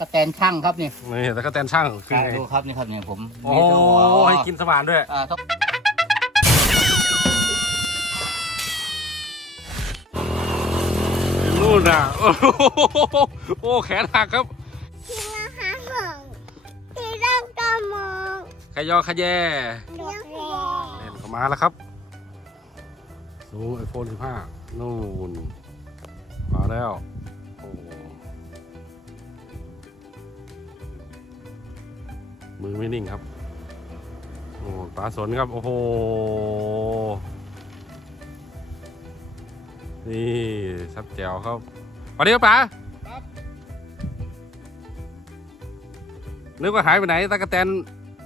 กระแตนช่างครับนี่นี่ตะกแตนช่างคือไงดูครับนี่ครับเนี่ยผมโอ้มีตัวให้กินสว่านด้วยอ่าครับนู่นน่ะโอ้โหโอ้แขนหักครับที่มาหาของที่ร่างกระมองขยอขยแยเลี้ยงแเล่นเข้ามาแล้วครับซูไอโฟน15นู่นมาแล้วโอ้ มือไม่นิ่งครับ โอ้ปลาสนครับ โอ้โห นี่ซับแจวครับสวัสดีครับป๋านึกว่าหายไปไหนตะกะแตน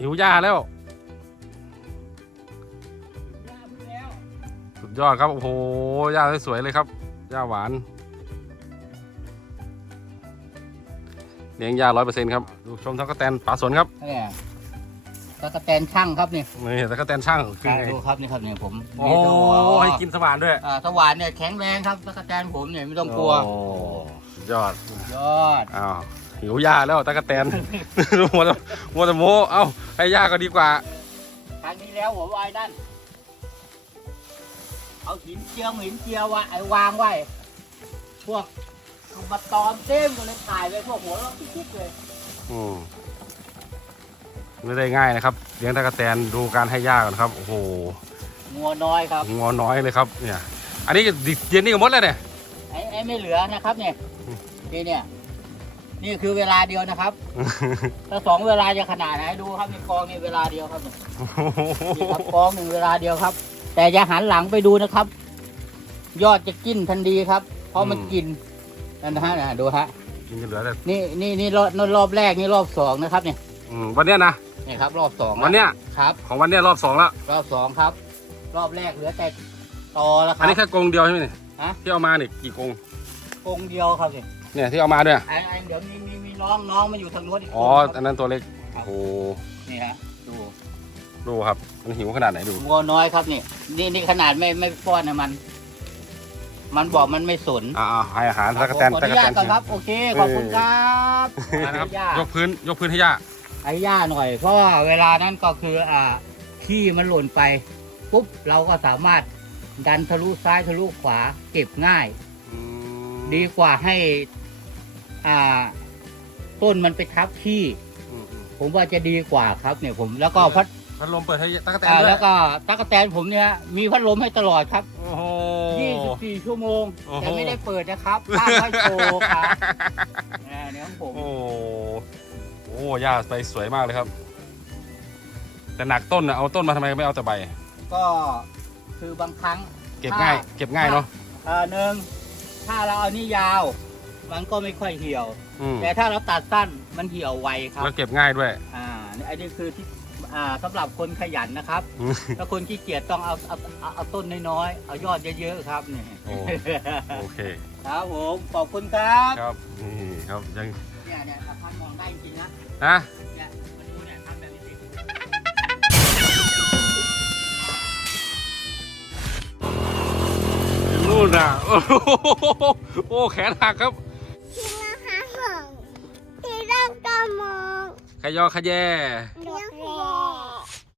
หิวหญ้าแล้ว สุดยอดครับ โอ้โหหญ้าสวยๆเลยครับหญ้าหวาน เลี้ยงหญ้าร้อยเปอร์เซ็นต์ครับดูชมทั้งกระแตนป่าสนครับเนี่ยตะกระแตนช่างครับนี่นี่ตะกะแตนช่างคือไงดูครับนี่ครับเนี่ยผมโอ้มีตัวให้กินสว่านด้วยอ่าสว่านเนี่ยแข็งแรงครับตะกระแตนผมเนี่ยไม่ต้องกลัวโอ้สุดยอดยอดอ้าวหิวหญ้าแล้วตะกะแตนมัวแต่มัวแต่โมเอ้าให้หญ้าก็ดีกว่าครั้งนี้แล้วผมไอ้นั่นเอาหินเจียวหินเจียววะไอ้วางไว้พวก มาตอมเต็มก็เลยถ่ายไปพวกหัวเราะคิกๆเลยอืมไม่ได้ง่ายนะครับ เลี้ยงตะกะแตนดูการให้หญ้าก่อนครับ โอ้โหงัวน้อยครับงอน้อยเลยครับ เนี่ย อันนี้ดิเย็นนี่ก็หมดเลยเนี่ย ไอ้ไอ้ไม่เหลือนะครับเนี่ยนี่เนี่ย นี่คือเวลาเดียวนะครับถ้าสองเวลาจะขนาดไหนดูครับนี่กองนี่เวลาเดียวครับนี่ครับกองหนึ่งเวลาเดียวครับ แต่อย่าหันหลังไปดูนะครับ ยอดจะกินทันทีครับ เพราะมันอืมกิน นั่นนะฮะนะดูฮะมันจะเหลือแต่นี่นี่นี่รอบนรอบแรกนี่รอบสองนะครับเนี่ยอืมวันเนี้ยนะ นี่ครับ รอบสองวันเนี้ย ครับ ของวันเนี้ยรอบสองแล้ว รอบสองครับ รอบแรกเหลือแต่ตอแล้วคอัรันบ นี้แค่กรงเดียวใช่ไหมเนี่ยฮะ ที่เอามาเนี่ยกี่กรงกงเดียวครับนี่เนี่ยที่เอามาด้วยไอ้ไอ้เดี๋ยวมีมีมีน้องน้องมาอยู่ทางโน้นอีกอ๋อคนคอัรับนนั้นตัวเล็กโอ้โหนี่ฮะดูดูครับ มันหิวขนาดไหนดูงัวน้อยครับนี่นี่นี่ขนาดไม่ไม่ป้อนนะมัน มันบอกมันไม่สนอ่าให้อาหารตะกะแตนขออตะนุกะญาแตตนก่อนครับ โอเค ขอบคุณครับนะครับ ให้ย่ายกพื้น ยกพื้นให้ย่า ให้ย่าหน่อย เพราะว่าเวลานั้นก็คืออ่าขี้มันหล่นไป ปุ๊บ เราก็สามารถดันทะลุซ้ายทะลุขวาเก็บง่ายอืมดีกว่าให้ อ่า ต้นมันไปทับขี้อืมอืมผมว่าจะดีกว่าครับเนี่ยผม แล้วก็พัดพัดลมเปิดให้ตะกะแตนอ่าด้วแล้ยวก็ตั๊กแตนผมเนี่ย มีพัดลมให้ตลอดครับ โอ้โห 24 ชั่วโมง โอ้โห แต่ไม่ได้เปิดนะครับตั้งไว้โชว์ครับอ่าเนี่ยของผม โอ้โหโอ้ย่าไปสวยมากเลยครับ แต่หนักต้นนะเอาต้นมาทำไมไม่เอาแต่ใบ ก็คือบางครั้ง เก็บง่าย เก็บง่ายเนาะอ่าหนึ่งถ้าเราเอานี่ยาว มันก็ไม่ค่อยเหี่ยว อืมแต่ถ้าเราตัดสั้นมันเหี่ยวไวครับ แล้วเก็บง่ายด้วย อ่านี่อันนี้คือที่ อ่าสำหรับคนขยันนะครับอืมถ้าคนขี้เกียจต้องเอาเอาเอาเอาต้นน้อยๆเอายอดเยอะๆครับนี่โอ้ โอเค ครับผมขอบคุณครับครับ นี่ครับยังเนี่ยเนี่ยถ้าพันมองได้จริงๆนะนะเนี่ยมาดูเนี่ยทำแบบนี้สินู่นน่ะ โอ้โหโอ้แขนหักครับ ที่มาหาของที่ร่างกระมองขยอขยแยเลี้ยงแ